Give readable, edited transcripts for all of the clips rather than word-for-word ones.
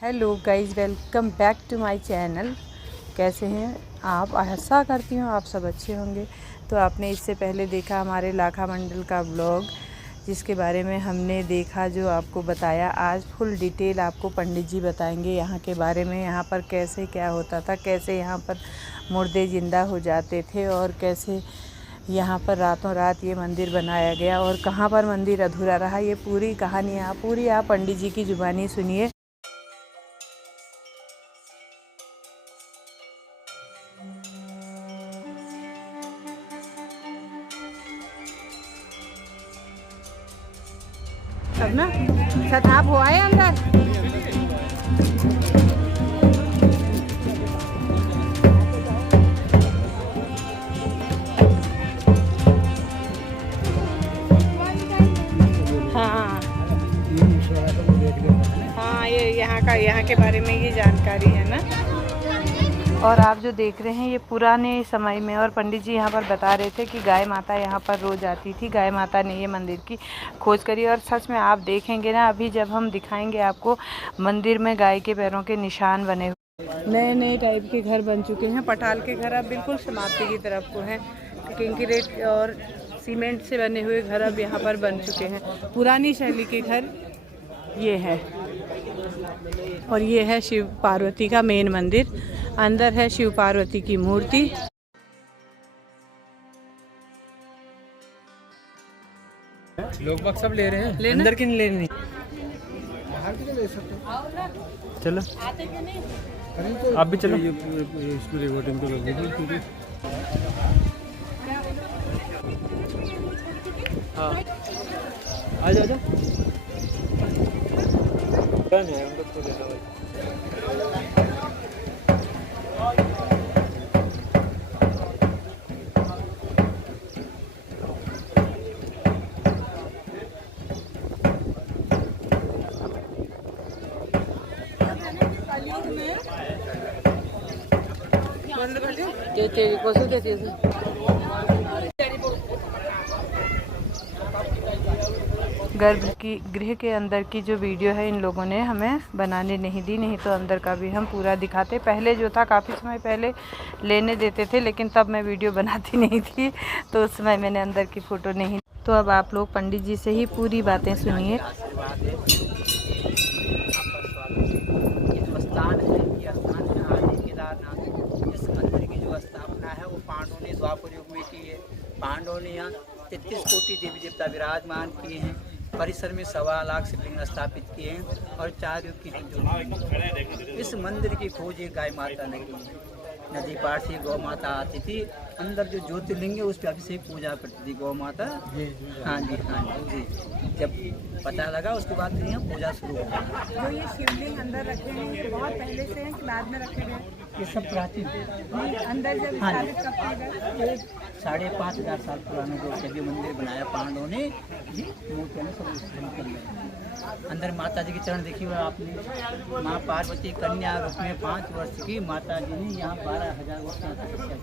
Hello guys, welcome back to my channel. कैसे हैं आप? आशा करती हूँ आप सब अच्छे होंगे। तो आपने इससे पहले देखा हमारे लाखा मंडल का ब्लॉग, जिसके बारे में हमने देखा, जो आपको बताया। आज फुल डिटेल आपको पंडित जी बताएंगे यहाँ के बारे में, यहाँ पर कैसे क्या होता था, कैसे यहाँ पर मुर्दे ज़िंदा हो जाते थे और कैसे यहाँ पर रातों रात ये मंदिर बनाया गया और कहाँ पर मंदिर अधूरा रहा। ये पूरी कहानी आप पंडित जी की ज़ुबानी सुनिए। सब ना छठाप हुआ है अंदर। हाँ हाँ, ये यहाँ के बारे में ये जानकारी है ना। और आप जो देख रहे हैं ये पुराने समय में, और पंडित जी यहाँ पर बता रहे थे कि गाय माता यहाँ पर रोज आती थी। गाय माता ने ये मंदिर की खोज करी और सच में आप देखेंगे ना, अभी जब हम दिखाएंगे आपको, मंदिर में गाय के पैरों के निशान बने हुए। नए नए टाइप के घर बन चुके हैं। पठाल के घर अब बिल्कुल समाप्ति की तरफ को हैं। कंक्रीट और सीमेंट से बने हुए घर अब यहाँ पर बन चुके हैं। पुरानी शैली के घर ये है। और ये है शिव पार्वती का मेन मंदिर। अंदर है शिव पार्वती की मूर्ति। लोग बाग सब ले रहे हैं, लेना? अंदर की नहीं लेनी। चलो आप भी चलो। इसको रिकॉर्डिंग तो लगी। हाँ आ जाओ जा। डन है, हम लोग को लेना भाई। बंद कर दे। तेरी को से देती है। गृह के अंदर की जो वीडियो है इन लोगों ने हमें बनाने नहीं दी, नहीं तो अंदर का भी हम पूरा दिखाते। पहले जो था काफ़ी समय पहले लेने देते थे, लेकिन तब मैं वीडियो बनाती नहीं थी, तो उस समय मैंने अंदर की फ़ोटो नहीं। तो अब आप लोग पंडित जी से ही पूरी बातें सुनिए। पांडवों ने द्वापर युग में की है। पांडवों ने यहाँ 33 कोटि देवी देवता विराजमान किए हैं। परिसर में 1.25 लाख शिवलिंग स्थापित किए हैं और 4 युग की इस मंदिर की खोज एक गाय माता ने की। नदी पार से गौ माता आती थी। अंदर जो ज्योतिर्लिंग है उस पर अभिषेक पूजा करती थी गौ माता। हाँ जी जी। जब पता लगा उसके बाद यहाँ पूजा शुरू हो गई। जो ये शिवलिंग अंदर रखे हैं ये बहुत पहले से हैं कि बाद में रखे गए? ये सब प्राचीन अंदर जब स्थापित कब किए गए? 5,500 साल पुराने जो सभी मंदिर बनाया पांडवों ने, मूर्तियाँ ने सब स्थापित कर लिया। अंदर माता जी के चरण देखिए आपने। माँ पार्वती कन्या रूप में 5 वर्ष की माता जी ने यहाँ 12,000 वर्ष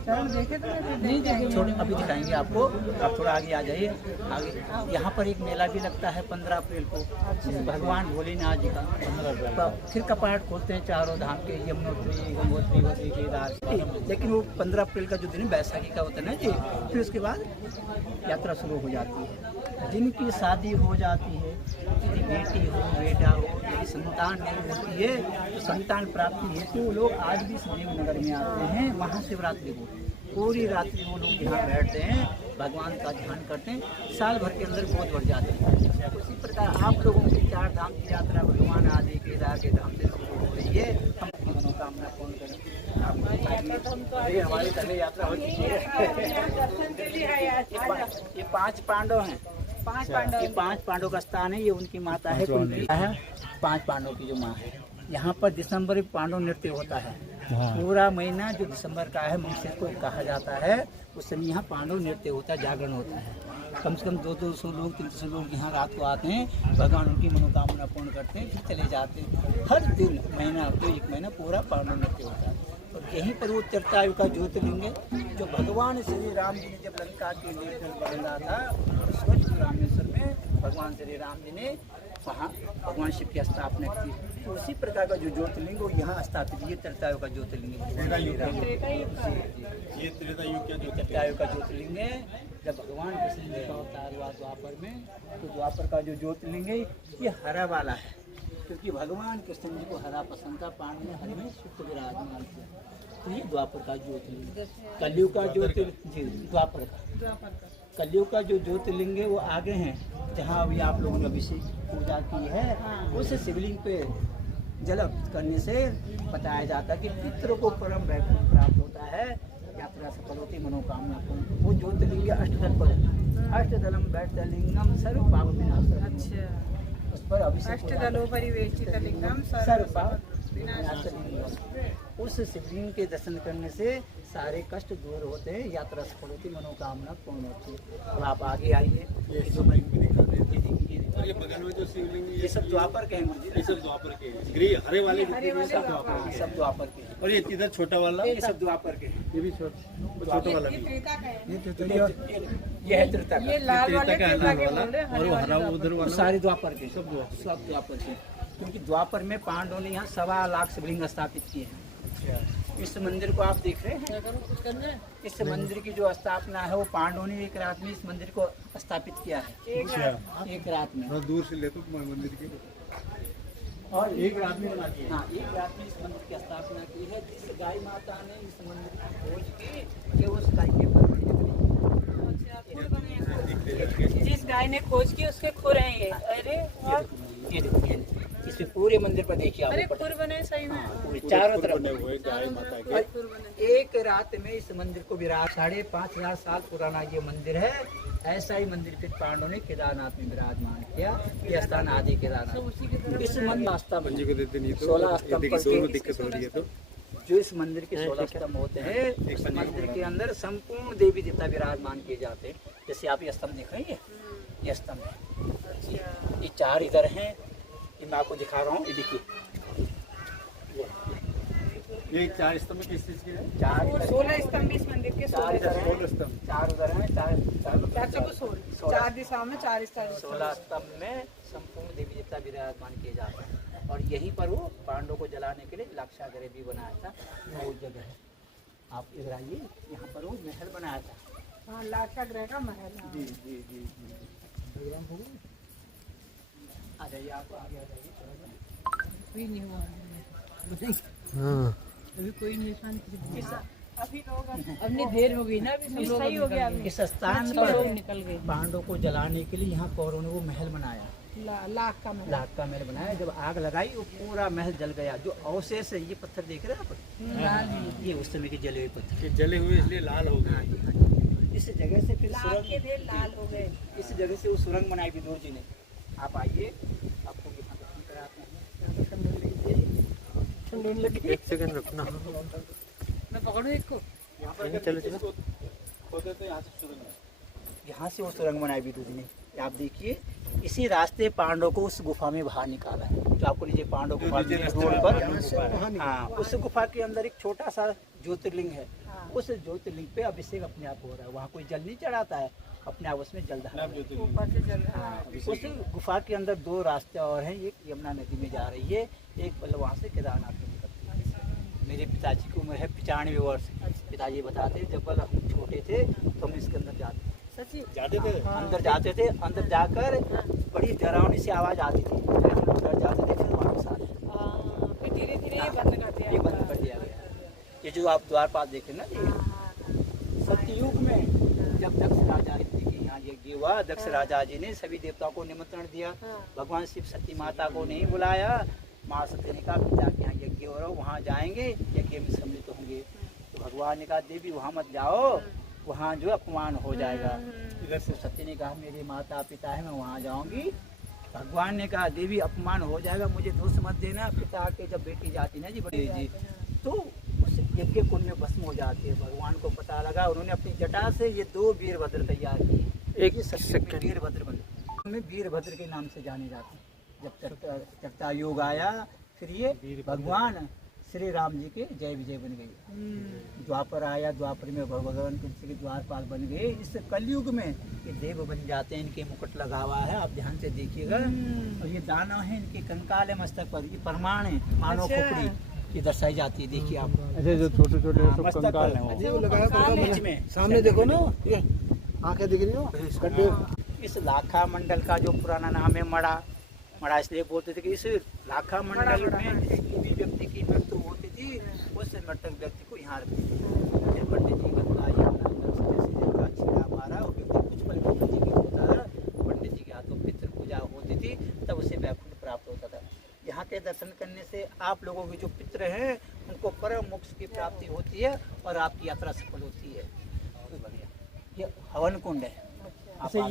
चरण देखे तो नहीं देखे। छोटे अभी दिखाएंगे आपको। आप थोड़ा आगे आ जाइए। आगे यहाँ पर एक मेला भी लगता है 15 अप्रैल को, भगवान भोलेनाथ जी का। फिर कपाट खोलते हैं चारों धाम के, यमुनोत्री, गंगोत्री, बद्री, केदार। लेकिन वो 15 अप्रैल का जो दिन बैसाखी का होता है ना जी, फिर उसके बाद यात्रा शुरू हो जाती है। जिनकी शादी हो जाती है, यदि बेटी हो बेटा हो, यदि संतान नहीं होती है तो संतान प्राप्ति हेतु लोग आज भी सदैव नगर में आते हैं। महाशिवरात्रि को पूरी रात्रि वो लोग यहाँ बैठते हैं, भगवान का ध्यान करते हैं। साल भर के अंदर बहुत बढ़ जाते हैं। उसी प्रकार आप लोगों की 4 धाम की यात्रा भगवान आदि केदार के धाम से शुरू हो रही है। हम मनोकामना पूर्ण करें। हमारी पहले यात्रा हो चुकी है। ये 5 पांडव हैं। 5 पांडव। ये 5 पांडव का स्थान है। ये उनकी माता है, कुंती है। 5 पांडव की जो माँ है। यहाँ पर दिसंबर में पांडव नृत्य होता है। पूरा महीना जो दिसंबर का है, मंगसिर को कहा जाता है, उस समय यहाँ पांडव नृत्य होता है, जागरण होता है। कम से कम 200 लोग 300 लोग यहाँ रात को आते हैं, भगवान उनकी मनोकामना पूर्ण करते हैं, फिर चले जाते हैं। हर दिन महीना तो 1 महीना पूरा पांडव नृत्य होता है। और यहीं पर वो त्रेतायुग का ज्योतिर्लिंग है, जो भगवान श्री राम जी ने जब लंका के लिए बदला था, स्वच्छ रामेश्वर में भगवान श्री राम जी ने वहाँ भगवान शिव की स्थापना की। तो उसी प्रकार का जो ज्योतिर्लिंग वो यहाँ स्थापित, ये त्रेतायुग का ज्योतिर्लिंग है। ये त्रेतायुग का ज्योतिर्लिंग है। जब भगवान कृष्ण जी का अवतार हुआ द्वापर में, तो द्वापर का जो ज्योतिर्लिंग है ये हरा वाला है, क्योंकि भगवान कृष्ण जी को हरा पसंद था, पांडव ने हरे में शुद्ध विराजमान किया। तो ये द्वापर का ज्योतिर्लिंग। कलयुग का ज्योतिर्लिंग जी द्वापर का। कलयुग का जो ज्योतिर्लिंग है वो आगे हैं, जहाँ अभी आप लोगों ने अभिषेक पूजा की है, उस शिवलिंग पे जल अर्पित करने से बताया जाता है कि पितरों को परम वैकुंठ प्राप्त होता है, यात्रा सफल होती, मनोकामना पूर्ण। वो ज्योतिर्लिंग अष्टदल पर है। अष्टदलम वैष्टलिंगम सर्व पाप विनाशनम। अच्छा, उस पर अभिषेक अष्टदलोपरिवेष्टितलिंगम सर्व पाप विनाशनम। उस शिवलिंग के दर्शन करने से सारे कष्ट दूर होते हैं, यात्रा सफल होती, मनोकामना पूर्ण होती है। अब आप आगे आइए, और ये बगल में जो शिवलिंग ये सब द्वापर के हैं गुरुजी, ये सब द्वापर के हैं। ग्रे हरे वाले सब द्वापर के हैं। और ये इधर छोटा वाला, ये सब द्वापर के हैं। ये भी छोटा वाला भी है। ये है त्रेता का। ये लाल वाले त्रेता का त्रेता के वाला, बोल रहे, और हरे वो वाले हरा उधर वाला सारे द्वापर के, सब द्वापर के। क्योंकि द्वापर में पांडवों ने यहाँ 1.25 लाख शिवलिंग स्थापित किए हैं। इस मंदिर को आप देख रहे हैं, इस मंदिर की जो स्थापना है वो पांडवों ने एक रात में इस मंदिर को स्थापित किया है। एक रात में। थोड़ा दूर से ले तो मंदिर की, और एक रात में बना दिया। हाँ, एक रात में इस मंदिर की स्थापना की है। जिस गाय माता ने इस मंदिर की खोज की, ये उस गाय के जिस गाय ने खोज की उसके खुर हैं ये। अरे वाह, ये देखिए, इसमें पूरे मंदिर पर देखिए अरे आप खुर बने सही में। पूरे चारों तरफ हुए गाय माता के। और एक रात में इस मंदिर को विराज 5,500 साल पुराना ये मंदिर है। ऐसा ही मंदिर फिर पांडवों ने केदारनाथ में विराजमान किया। ये स्थान आदि केदारनाथ। इस मंदिर आस्था में पंजी को देते नहीं तो 16 स्तंभ देखिए, पर दोनों के- दिक्कत हो रही है। तो जो इस मंदिर के 16 स्तंभ होते हैं, इस मंदिर के अंदर संपूर्ण देवी देवता विराजमान किए जाते हैं। जैसे आप ये स्तंभ देख रहे हैं, ये स्तंभ है, ये 4 इधर हैं। ये मैं आपको दिखा रहा हूँ, ये देखिए, ये 4 स्तंभ किस चीज के हैं? 4 वो 16 स्तंभ इस मंदिर के 4 इधर हैं, 16 स्तंभ। 4 उधर हैं, 4 4 दिशाओं में 4 स्तंभ। 16 स्तंभ में संपूर्ण देवी देवता विराजमान किए जाते हैं। और यहीं पर वो पांडवों को जलाने के लिए लाक्षागृह भी बनाया था। वो जगह है, आप इधर आइए, यहाँ पर वो महल बनाया था। हाँ, लाक्षागृह का महल। हाँ। जी जी जी आ जाइए, आप आगे आ जाइए। कोई नहीं हुआ, अभी कोई निशान अभी लोग अपनी देर हो गई ना, अभी सब लोग सही हो गया। इस स्थान सब पर लोग निकल गए। पांडवों को जलाने के लिए यहाँ कौरवों ने वो महल बनाया, लाख का महल। लाख का महल बनाया। जब आग लगाई वो पूरा महल जल गया। जो अवशेष है, ये पत्थर देख रहे हैं आप, लाल ये उस समय के जले हुए पत्थर। कि जले हुए इसलिए लाल हो गए। इस जगह से फिर लाख सुरंग, के ढेर लाल हो गए। इस जगह से वो सुरंग बनाई विदुर जी ने। आप आइए, आपको यहाँ दर्शन कराते हैं। एक सेकंड रखना। मैं पकड़ूं इसको। चलो चलो, खोदे तो यहाँ से सुरंग है। यहाँ से वो सुरंग बनाई विदुर जी ने। आप देखिए, इसी रास्ते पांडवों को उस गुफा में बाहर निकाला है। जो आपको नीचे पांडव गुफा नीचे रोड रास्ते पर, में हाँ, उस गुफा के अंदर एक छोटा सा ज्योतिर्लिंग है। उस ज्योतिर्लिंग पे अभिषेक अपने आप हो रहा है। वहाँ कोई जल नहीं चढ़ाता है, अपने आप उसमें जल धारा है। ऊपर से जल रहा है। उस गुफा के अंदर 2 रास्ते और हैं। एक यमुना नदी में जा रही है, एक मतलब वहाँ से केदारनाथ में निकलती है। मेरे पिताजी की उम्र है 95 वर्ष। पिताजी बताते हैं, जब हम छोटे थे तो हम इसके अंदर जाते सच्ची जाते थे। अंदर जाते थे। अंदर जाकर बड़ी डरावनी सी आवाज़ आती थी। फिर हम लोग डर जाते थे, फिर वापस आते थे। फिर धीरे धीरे ये बंद कर दिया। ये बंद कर दिया गया। ये जो आप द्वारपाल देख रहे हैं ना, ये सतयुग में जब दक्ष राजा के यहाँ यज्ञ हुआ, दक्ष राजा जी ने सभी देवताओं को निमंत्रण दिया। भगवान शिव सती माता को नहीं बुलाया। माँ सती ने कहा पिता के यहाँ यज्ञ हो रहा हो, वहाँ जाएंगे, यज्ञ में सम्मिलित होंगे। तो भगवान ने कहा देवी वहाँ मत जाओ, वहाँ जो अपमान हो जाएगा। इधर से सती ने कहा मेरे माता पिता है, मैं वहाँ जाऊँगी। भगवान ने कहा देवी अपमान हो जाएगा, मुझे दोष मत देना। पिता के जब बेटी जाती ना जी, बड़ी जी, तो उस यज्ञ कुंड में भस्म हो जाती है। भगवान को पता लगा, उन्होंने अपनी जटा से ये 2 वीरभद्र तैयार किए। एक वीरभद्र बने, में वीरभद्र के नाम से जाने जाते हैं। जब त्रेता युग आया, फिर ये भगवान श्री राम जी के जय विजय बन गई। द्वापर आया, द्वापर में भगवान कृष्ण के द्वारपाल बन गए। इस कलयुग में ये देव बन जाते हैं। इनके मुकुट लगा हुआ है, आप ध्यान से देखिएगा। और ये दाना है इनके कंकाल है मस्तक पर, ये प्रमाण है, मानव खोपड़ी ये दर्शाई जाती है। देखिए आप, ऐसे जो छोटे छोटे मस्तक पर है वो लगाया पड़ेगा बीच में, सामने देखो ना, ये आंखें दिख रही हो। इस लाखा मंडल का जो पुराना नाम है मड़ा, मड़ा इसलिए बोलते थे कि इस लाखा मंडल में जिस भी व्यक्ति की मृत्यु होती थी उस मृतक व्यक्ति को यहाँ रखते थे। फिर पंडित जी का छीड़ा मारा, वो व्यक्ति कुछ पल पंडित जी की होता था, पंडित जी के हाथों पितृ पूजा होती थी, तब उसे वैकुंठ प्राप्त होता था। यहाँ के दर्शन करने से आप लोगों के जो पितृ हैं उनको परम मोक्ष की प्राप्ति होती है और आपकी यात्रा सफल होती है। ये हवन कुंड है। अच्छा,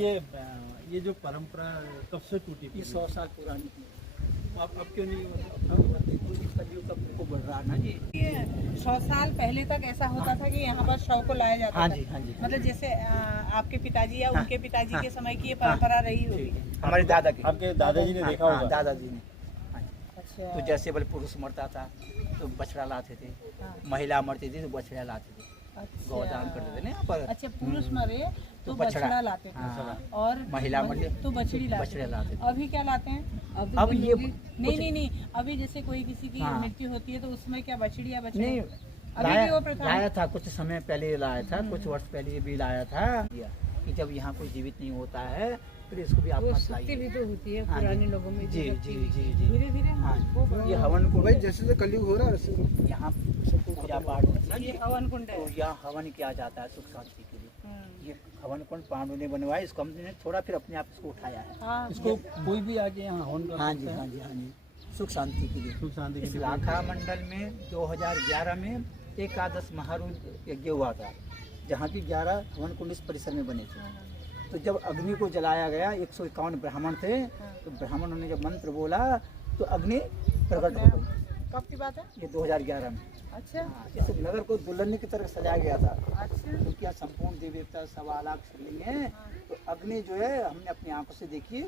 ये जो परंपरा कब से टूटी? ये 100 साल पुरानी थी। अब क्यों नहीं? कलयुग का को बढ़ रहा ना जी। 100 साल पहले तक ऐसा होता था कि यहाँ पर शव को लाया जाता हाँ था। जी, हाँ जी। मतलब जैसे आपके पिताजी या हाँ, उनके पिताजी हाँ, के समय की ये परंपरा रही होगी। हमारे दादा के, आपके दादाजी ने देखा होगा। दादाजी ने। हाँ जी। अच्छा। तो जैसे बल पुरुष मरता था तो बछड़ा लाते थे, हाँ। महिला मरती थी तो बछड़ा लाते थे, अच्छा। गौदान करते थे ना यहाँ पर। अच्छा, पुरुष मरे तो तो बछड़ा बछड़ा लाते थे। हाँ। और महिला मरे तो बछड़ी लाते बछड़े थे। लाते थे। अभी क्या लाते हैं? अब ये नहीं, अभी जैसे कोई किसी की हाँ। मृत्यु होती है तो उसमें क्या बछड़ी या बछड़ी? नहीं अभी भी वो प्रथा है? लाया था, कुछ समय पहले लाया था, कुछ वर्ष पहले भी लाया था कि जब यहाँ कोई जीवित नहीं होता है फिर इसको भी आप मत लाइए। भी तो होती है हाँ जी। पुराने लोगों में। जी जो जी लगती जी है। जी। धीरे धीरे हाँ, वो बढ़ ये रहा है। हवन कुंड भाई जैसे जैसे कलयुग हो रहा है वैसे यहाँ पूजा पाठ होता है। ये हवन कुंड है। तो यहाँ हवन किया जाता है सुख शांति के लिए। हम्म। ये हवन कुंड पांडु ने बनवाया, इसको हमने थोड़ा फिर अपने आप इसको उठाया है। हाँ, इसको कोई भी आके यहाँ हवन कर हाँ सकता जी, है। हाँ जी, हाँ जी, सुख शांति के लिए। सुख शांति के इस लिए। लाखा मंडल में 2011 में एकादश महारुद्र यज्ञ हुआ था, जहाँ की 11 हवन कुंड इस परिसर में बने थे। तो जब अग्नि को जलाया गया, 151 ब्राह्मण थे, तो ब्राह्मणों ने जब मंत्र बोला तो अग्नि प्रकट हो गई। कब की बात है? ये 2011 में। अच्छा। हाँ, इस नगर को दुल्हन की तरह सजाया गया था, अच्छा। क्योंकि यहाँ संपूर्ण देवी देवता 1.25 लाख शिवलिंग है। तो अग्नि जो है हमने अपनी आंखों से देखी,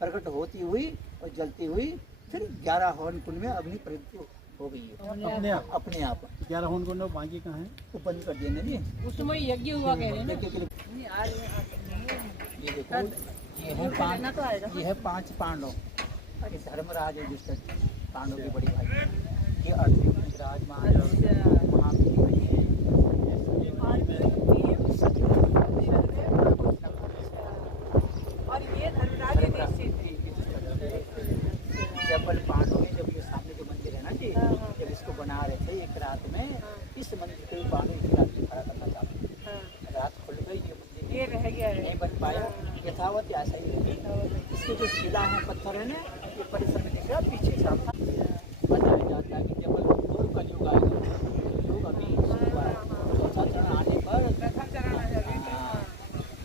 प्रकट होती हुई और जलती हुई, फिर 11 हवन कुंड में अग्नि प्रकट हो गई है अपने आप अपने आप। 11 हवन कुंड बाकी कहाँ है? तो बंद कर दिया ना जी। उसमें यज्ञ हुआ कह रहे हैं ना? देखिए कि ये देखो, ये है ये है 5 पांडव। ये धर्मराज है जिसका पांडव के बड़ी भाई, ये अर्थी विराजमान वहाँ की बनी है। और ये धर्मराज युधिष्ठिर थे। जब पांडव ने जब ये सामने जो मंदिर है ना जी, जब इसको बना रहे थे एक रात में, इस मंदिर को पांडव एक रात में खड़ा करना चाहते थे। रात खुल गई, ये मंदिर ये रह गया है। नहीं बन पाया, यथावत ऐसा ही रही। इसके जो शिला है, पत्थर है ना, ये परिसर में दिख रहा है, पीछे साफ बताया जाता है कि जब घोर कलयुग आएगा, कलयुग अभी शुरू हुआ है, चौथा चरण आने पर,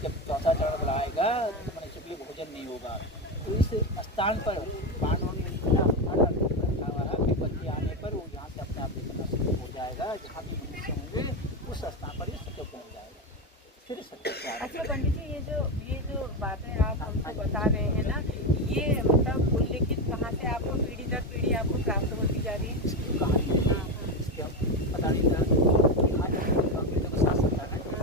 जब चौथा चरण बुलाएगा तो मनुष्य के लिए भोजन नहीं होगा। तो इस स्थान पर पांडवों ने इतना रखा हुआ है कि बच्चे आने पर वो यहाँ से अपने आप देखना शुरू हो जाएगा। जहाँ भी मनुष्य होंगे उस स्थान पर ये सत्य पहुँच जाएगा, फिर सत्य से आएगा। अच्छा पंडित जी, ये जो बातें आप हमको बता रहे हैं ना, ये मतलब उल्लेखित कहाँ से आपको पीढ़ी दर पीढ़ी आपको प्राप्त होती जा रही है? इसकी कहानी है, इसके हम पता नहीं था अंग्रेजों का शासन था ना,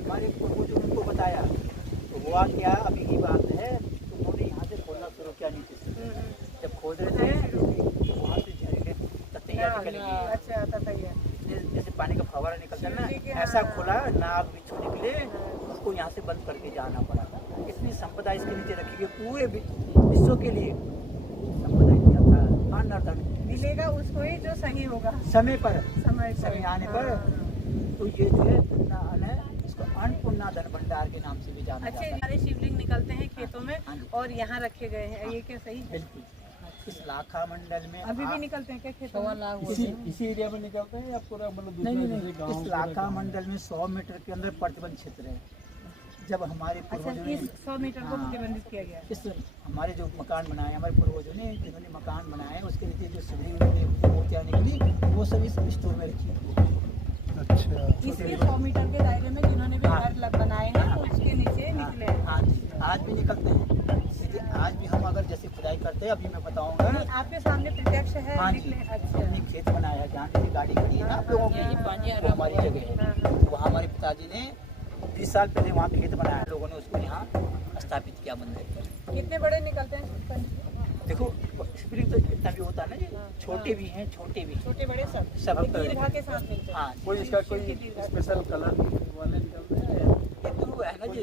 हमारे पूर्वजों ने उनको बताया। तो हुआ क्या, अभी की बात है, तो उन्होंने यहाँ से खोलना शुरू किया नीचे से। जब खोद रहे थे तो वहाँ से जहरीले तत्तियाँ निकलेंगी। अच्छा, पता ही है। जैसे पानी का फव्वारा निकलता है ना, ऐसा खुला, नाग बिच्छू निकले, उसको यहाँ से बंद करके जाना पड़ा। इतनी संपदा इसके नीचे रखी गई, पूरे विश्व के लिए संपदा दिया था। अन्न और धन मिलेगा उसको ही जो सही होगा समय पर, समय समय आने पर। तो ये जो है अन्न है, इसको अन्नपूर्णा धन भंडार के नाम से भी जाना अच्छे जाता है। सारे शिवलिंग निकलते हैं खेतों में हाँ जी। और यहाँ रखे गए हैं, ये क्या सही है? बिल्कुल। इस लाखा मंडल में अभी भी निकलते हैं क्या खेतों में? इसी एरिया में निकलते हैं या पूरा मतलब नहीं दूसरे नहीं जैसे नहीं, गाँव इस लाखा मंडल में 100 मीटर के अंदर प्रतिबंध क्षेत्र है। जब हमारे अच्छा, पूर्वजों ने इस 100 मीटर को हाँ। प्रतिबंधित किया गया है। इस हमारे जो मकान बनाए, हमारे पूर्वजों ने जिन्होंने मकान बनाए, उसके नीचे जो शिवलिंग मूर्तियाँ निकली वो सब इस स्टोर में रखी है। अच्छा, इसके 100 मीटर के दायरे में जिन्होंने भी हाँ। घर बनाए हैं उसके नीचे हाँ, निकले हैं। आज भी निकलते हैं। इसलिए आज भी हम अगर जैसे खुदाई करते हैं, अभी मैं बताऊंगा, आपके सामने प्रत्यक्ष है। हाँ जी, अच्छा। अपनी खेत बनाया है जहाँ जैसे गाड़ी खड़ी है ना आप लोगों की, वो हमारी जगह है। तो वहाँ हमारे पिताजी ने 20 साल पहले वहाँ खेत बनाया, लोगों ने उसको यहाँ स्थापित किया मंदिर पर। कितने बड़े निकलते हैं? देखो स्प्रिंग तो जितना भी होता है ना जी, छोटे भी हैं, छोटे भी, छोटे बड़े सब सब दीर्घा के साथ मिलते हैं। हाँ, कोई इसका कोई स्पेशल कलर वाले निकलते हैं? ये तो है ना जी,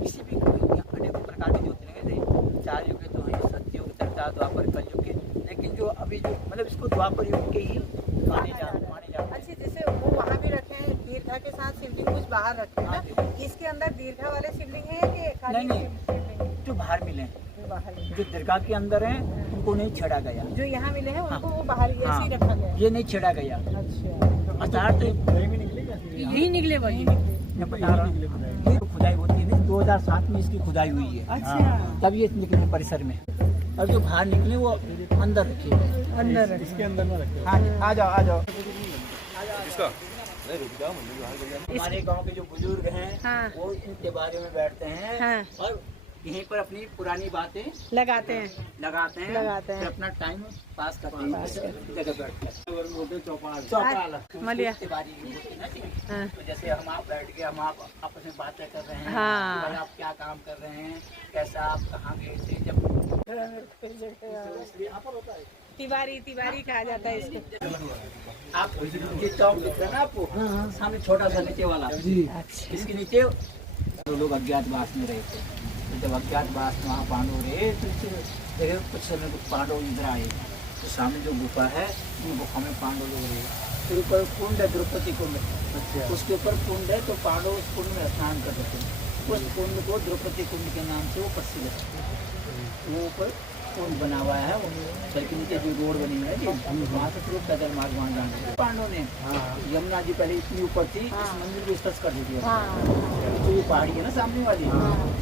किसी भी अनेक प्रकार के जो होते हैं ना, 4 युग तो है, सत्युग, त्रेता, द्वापर, कलयुग के, लेकिन जो अभी जो मतलब इसको द्वापर युग के ही माने जाते हैं। अच्छा, जैसे वो वहाँ भी रखे हैं दीर्घा के साथ शिवलिंग, कुछ बाहर रखे हैं ना, इसके अंदर दीर्घा वाले शिवलिंग है कि खाली नहीं, शिवलिंग? जो बाहर मिले, बाहर है। जो दरगाह के अंदर हैं उनको नहीं छेड़ा गया। जो यहाँ मिले हैं उनको हाँ। वो बाहर ही ऐसे ही रखा गया है। ये नहीं छेड़ा गया। अच्छा। अचार तो खुदाई में निकलेगा? यही निकले वही। मैं बता रहा हूँ, ये खुदाई होती है ना, 2007 में इसकी खुदाई हुई है, अच्छा। तब ये निकले परिसर में। और जो बाहर निकले वो अंदर रखे हुए। अंदर इसके अंदर में रखे। हाँ जी, आ जाओ, आ जाओ। इसका नहीं रुक जाओ, मुझे बाहर ले जाओ। हमारे गांव के जो बुजुर्ग हैं, हाँ। वो इनके बारे में बैठते हैं, हाँ। और यहीं पर अपनी पुरानी बातें लगाते हैं। लगाते हैं, लगाते हैं। फिर अपना टाइम पास करते हैं जगह बैठ कर। अगर बोलते हैं चौपाल। चौपाल मलिया। बारी होती है ना जी। हाँ। तो जैसे हम आप बैठ के हम आप आपस में बातें कर रहे हैं, हाँ। कि भाई आप क्या काम कर रहे हैं, कैसा, आप कहाँ गए थे, जब इसलिए यहाँ पर होता है। तिवारी कहा जाता है इसको। आप ये चौक दिख रहा है ना आपको, सामने छोटा सा नीचे वाला, अच्छा। इसके नीचे तो लोग अज्ञातवास में रहे थे। तो जब अज्ञातवास में वहाँ पांडव रहे, तो देखिए कुछ समय कुछ पांडव इधर आए, तो सामने जो गुफा है, उन गुफा में पांडव लोग रहे। फिर ऊपर कुंड है, द्रौपदी कुंड, उसके ऊपर कुंड है, तो पांडव उस कुंड में स्नान करते थे। उस कुंड को द्रौपदी कुंड के नाम से वो प्रसिद्ध है। वो ऊपर कुंड बना हुआ है, सर के नीचे जो रोड बनी है जी, वहाँ से फिर पैदल मार्ग वहाँ जाना। पांडव ने यमुना जी पहले इतनी ऊपर थी, इस मंदिर को स्पर्श कर दी थी। तो ये पहाड़ी है ना सामने वाली,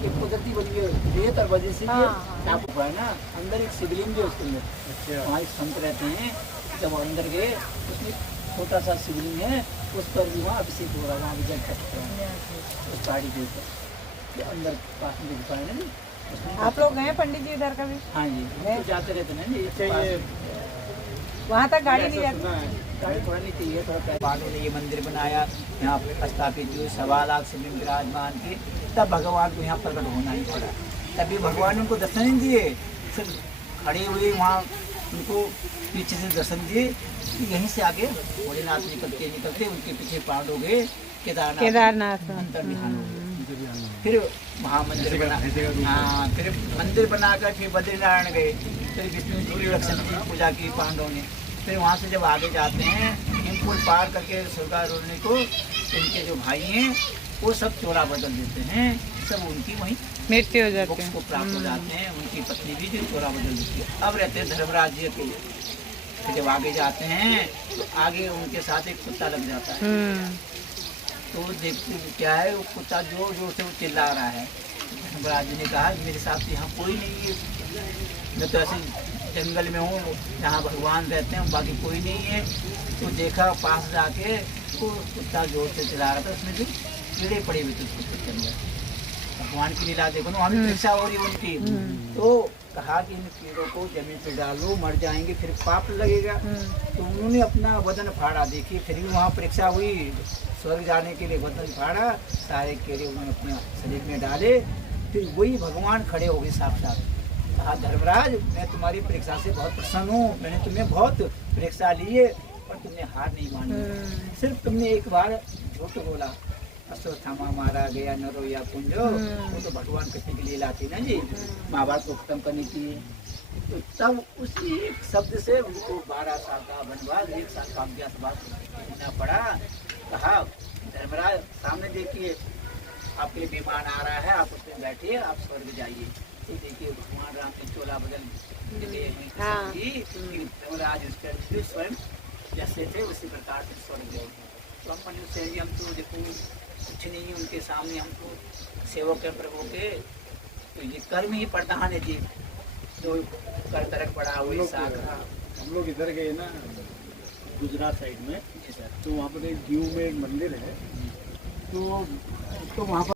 ये कुदरती बनी है, रेत और वजह से आप है ना, अंदर एक शिवलिंग है उसके अंदर, वहाँ एक संत रहते हैं। जब अंदर गए, उसमें छोटा सा शिवलिंग है, उस पर भी वहाँ अभिषेक हो रहा है, वहाँ भी जल सकते हैं उस पहाड़ी के ऊपर, अंदर पास में गुफा है ना। आप लोग गए पंडित जी इधर कभी? हाँ जी, तो जाते रहते हैं ना ये। वहाँ तक गाड़ी नहीं जाती? गाड़ी थोड़ा नहीं चाहिए, थोड़ा पांडवों ने ये मंदिर बनाया, यहाँ पर स्थापित हुए, 1.25 लाख शिवलिंग विराजमान थे, तब भगवान को यहाँ प्रकट होना ही पड़ा। तभी भगवान उनको दर्शन नहीं दिए, सिर्फ खड़े हुए वहाँ उनको पीछे से दर्शन दिए। यहीं से आगे भोलेनाथ निकलते उनके पीछे पांडव गए केदारनाथ अंतर ध्यान हो गए। फिर वहाँ मंदिर बना, हाँ, फिर मंदिर बनाकर फिर बद्रीनारायण गए, फिर विष्णु जी की रक्षण की पूजा की पांडवों ने। फिर वहाँ से जब आगे जाते हैं, हिमकुंड पार करके स्वर्गारोहण को, उनके जो भाई हैं वो सब चोला बदल देते हैं, सब उनकी वहीं मृत्यु हो जाती मोक्ष है। को प्राप्त हो जाते हैं। उनकी पत्नी भी जो चोला बदल देती है। अब रहते हैं धर्मराज जी अकेले। फिर जब आगे जाते हैं तो आगे उनके साथ एक कुत्ता लग जाता है। तो देखते क्या है, वो कुत्ता जोर जोर से वो चिल्ला रहा है। धर्मराज जी ने कहा मेरे साथ यहाँ कोई नहीं है, मैं तो ऐसे जंगल में हूँ, यहाँ भगवान रहते हैं, बाकी कोई नहीं है। तो देखा पास जाके, तो कुत्ता जोर से चिल्ला रहा था, उसमें जो कीड़े पड़े हुए थे उसको कुछ अंदर। भगवान की लीला देखो ना, वहाँ भी परीक्षा हो रही है उनकी। तो कहा कि इन कीड़ों को जमीन पे डालो, मर जाएंगे, फिर पाप लगेगा। तो उन्होंने अपना वजन फाड़ा, देखिए फिर भी वहाँ परीक्षा हुई, स्वर्ग जाने के लिए वजन फाड़ा, सारे कीड़े उन्होंने अपने शरीर में डाले। फिर वही भगवान खड़े हो गए साक्षात। कहा धर्मराज मैं तुम्हारी परीक्षा से बहुत प्रसन्न हूँ, मैंने तुम्हें बहुत परीक्षा ली है और तुमने हार नहीं मानी, सिर्फ तुमने एक बार झूठ बोला, अश्वत्थामा मारा गया नरो या कुंजो, वो तो भगवान कृष्ण की लीला थी ना जी, महाभारत को खत्म करने की। तो तब उसी एक शब्द से उनको 12 साल का वनवास, 1 साल का अज्ञातवास करना पड़ा। कहा धर्मराज सामने देखिए आपके लिए विमान आ रहा है, आप उसमें बैठिए, आप स्वर्ग जाइए। तो देखिए भगवान राम की चोला बदल धर्मराज उस पर स्वयं जैसे थे उसी प्रकार से स्वर्ग गए। तो हम मनुष्य हम तो देखो कुछ नहीं है उनके सामने, हमको सेवक है प्रभु के, तो ये कर्म ही प्रधान है जी, जो कर तरक पड़ा हुआ शाखा। हम लोग इधर गए ना गुजरात साइड में, तो वहाँ पर एक दीव में मंदिर है, तो वहाँ पर